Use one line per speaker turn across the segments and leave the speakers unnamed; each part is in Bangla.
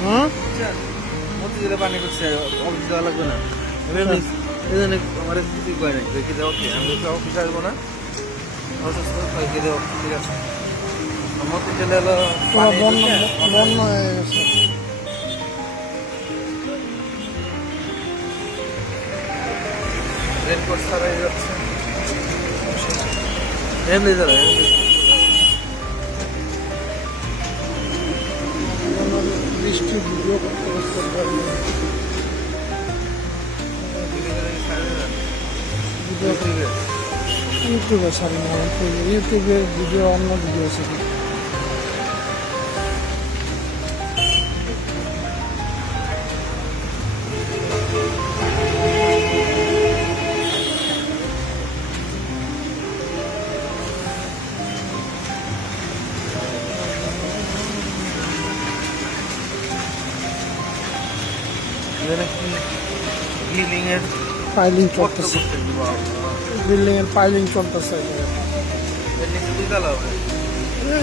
হুম? মতি দিলে পানি করছে অফিস যাওয়া লাগবে না এই কয় নাই দেখে যাও আমি অফিসে আসব না অসুস্থ দেখে ঠিক আছে মতি
দিলে
হলো
বন্ধ হয়ে গেছে
রেনকোট
ছাড়াই বৃষ্টি ভিডিও করতে করতে ইউটিউবে না ইউটিউবে ভিডিও অন্য ভিডিও
এর
পাইলিং চলতেছে। বিল্ডিং এর পাইলিং চলতেছে।
নিচে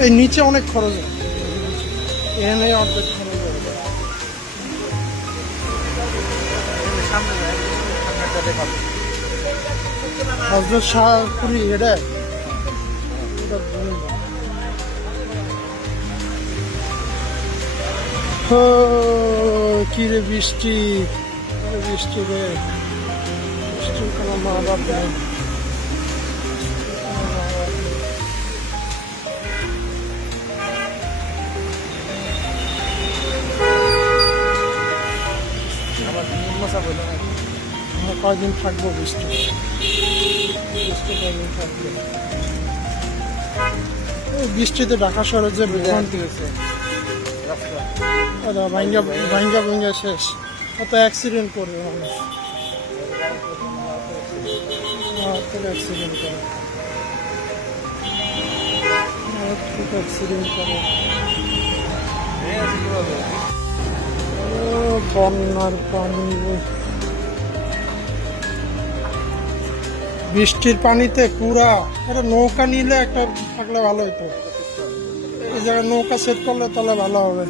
এই নিচে অনেক খরচ এখানে অর্ধেক খরচ হবে। হজরত এটা। ও, কি রে বৃষ্টি? বৃষ্টি রে? বৃষ্টির কোনো মা বাপ নেই কয়দিন থাকব বৃষ্টি? বৃষ্টি কয়দিন থাকবে? বৃষ্টিতে ঢাকা শহরে যে বিভ্রান্তি
হয়েছে রাস্তা
ভাঙ্গা ভাঙ্গা ভাঙ্গা শেষ। কত অ্যাক্সিডেন্ট করবে মানুষ। অ্যাক্সিডেন্ট করে। অ্যাক্সিডেন্ট করে। বন্যার বৃষ্টির পানিতে পুরা একটা নৌকা নিলে একটা থাকলে ভালো হতো জায়গায় নৌকা সেট করলে তাহলে ভালো হবে।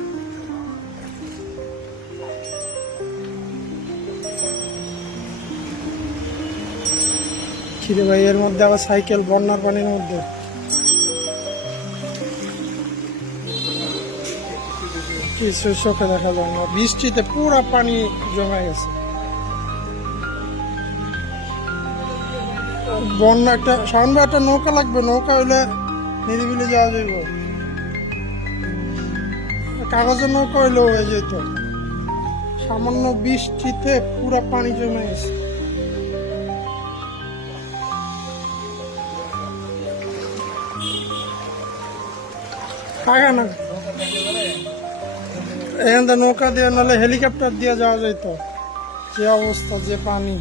কিরে ভাই, এর মধ্যে আবার সাইকেল, বন্যার পানির মধ্যে। কিছু চোখে দেখা যায় না। বৃষ্টিতে পুরো পানি জমে গেছে। বন্যা একটা সামনে একটা নৌকা লাগবে, নৌকা হইলে নিরিবিলি যাওয়া যাইব। কাগজের নৌকা হইলেও হয়ে যেত সামান্য বৃষ্টিতে পুরো পানি জমে গেছে। না এখান নৌকা দিয়ে নাহলে হেলিকপ্টার দিয়ে যাওয়া যেত যে অবস্থা, যে পানি।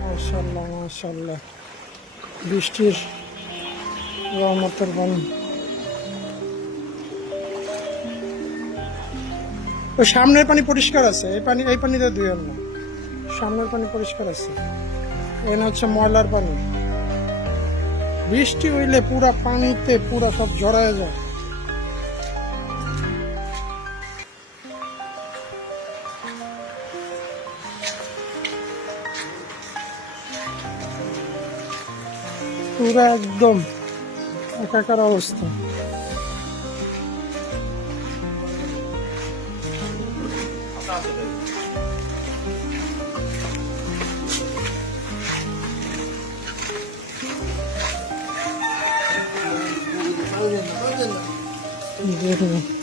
মাশাল্লাহ মাশাল্লাহ। বৃষ্টির রহমতের পানি ওই সামনের পানি পরিষ্কার আছে, এই পানি এই পানিতে দুই না সামনের পানি পরিষ্কার আছে। এখানে হচ্ছে ময়লার পানি। বৃষ্টি হইলে পুরা পানিতে পুরা সব জড়ায় যায়। পুরা একদম একাকার অবস্থা। 你别说